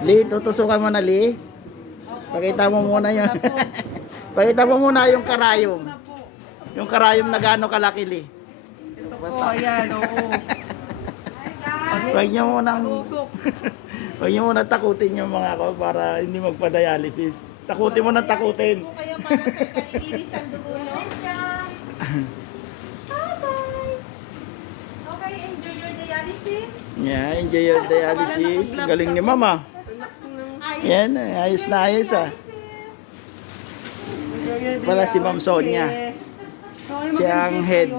Li, tutusukan mo na, Li. Pakita mo muna yung pakita mo muna yung karayom. Yung karayom na gaano kalaki, Li. Ito po, ayan, oo. Huwag niyo munang huwag niyo munang takutin yung mga ko para hindi magpa-dialysis. Takutin mo na takutin. Kaya para sa kalilinis ang dugo, no? Okay, enjoy your dialysis. Yeah, enjoy your dialysis. Galing ni Mama. Yan, ayos na ayos ah. Wala si Ma'am Sonia. Siya ang head.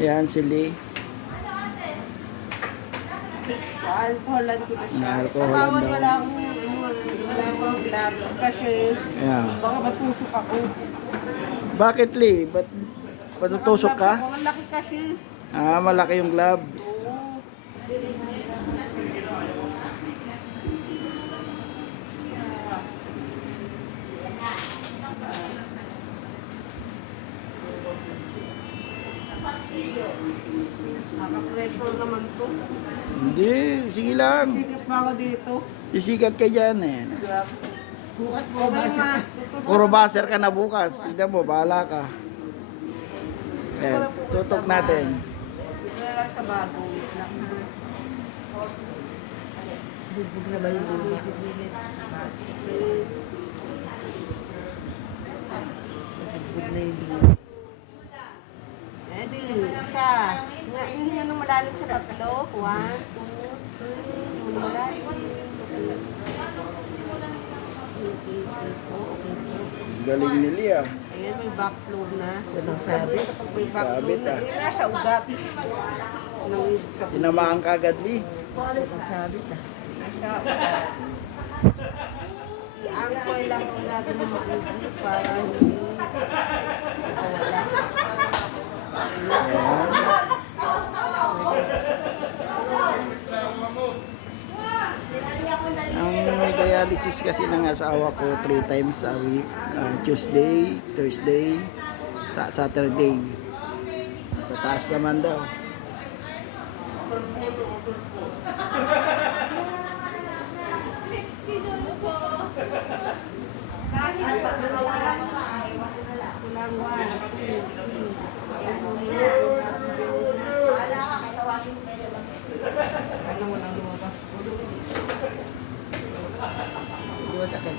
Yan si Lee. Alcoholan ko na siya. Alcoholan Bawal daw. wala akong lab kasi Yeah. baka matusok ako. Bakit Lee? Ba't patutusok ka? Baka laki kasi. Ah, malaki yung gloves. Naka-pressure naman to. Hindi, sige lang. Sikip pa ako dito. Sisikat ka dyan eh. Bukas po ba siya? Puro baser ka na bukas. Tignan mo, bahala ka. Eh, tutok natin. Wala sa bago. Bubog na ba yung dulo? Bubog na yung dulo. Ready, isa. Hihinga ng malalim sa tatlo. 1, 2, 3. Yung malalim. Galing ni Lee ah. Ayan, may backflow na. Yan ang sabit. Kapag may backflow Sabit, na, ah. yun nasa ugat. Tinamaan ka agad Lee. Ang sabit ah. Nasa ugat. I-anchor lang po natin ng mabuti para hindi makawala. Ang dialysis kasi ng asawa ko 3 times a week. Tuesday, Thursday, Saturday. Sa taas naman daw. Di ba sakit?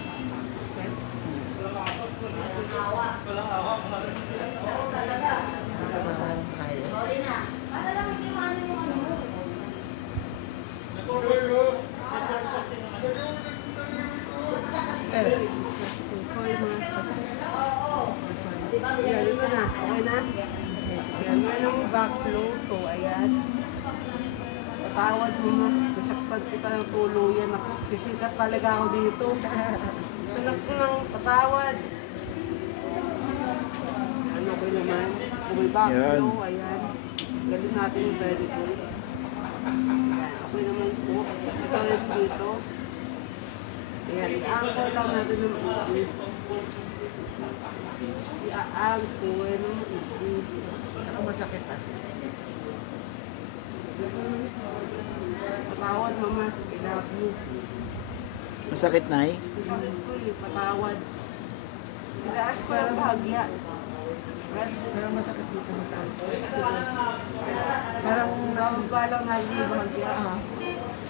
Ayan, ito na. Okay na? Ayan, yan ang backflow to. Ayan. Patawad mo na. Nasaktan kita ng tuluyan. Sisikat talaga ako dito. Sanak ko ng patawad. Ano ko naman? Kung may backflow, ayan. Galing natin yung very good. Ayan, okay naman po. Ito rin dito. Ayan, i-anchor lang natin ng ulit. I-anchor ng ulit. Ako masakit ah. Patawad mama, I love you. Masakit na eh. Patawad. Ilaas ko yung bahagya. Pero masakit dito sa taas. Parang nasumpa lang natin yung bahagya.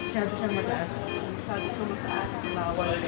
Masyado siyang mataas. Masyado siyang mataas. Patawad.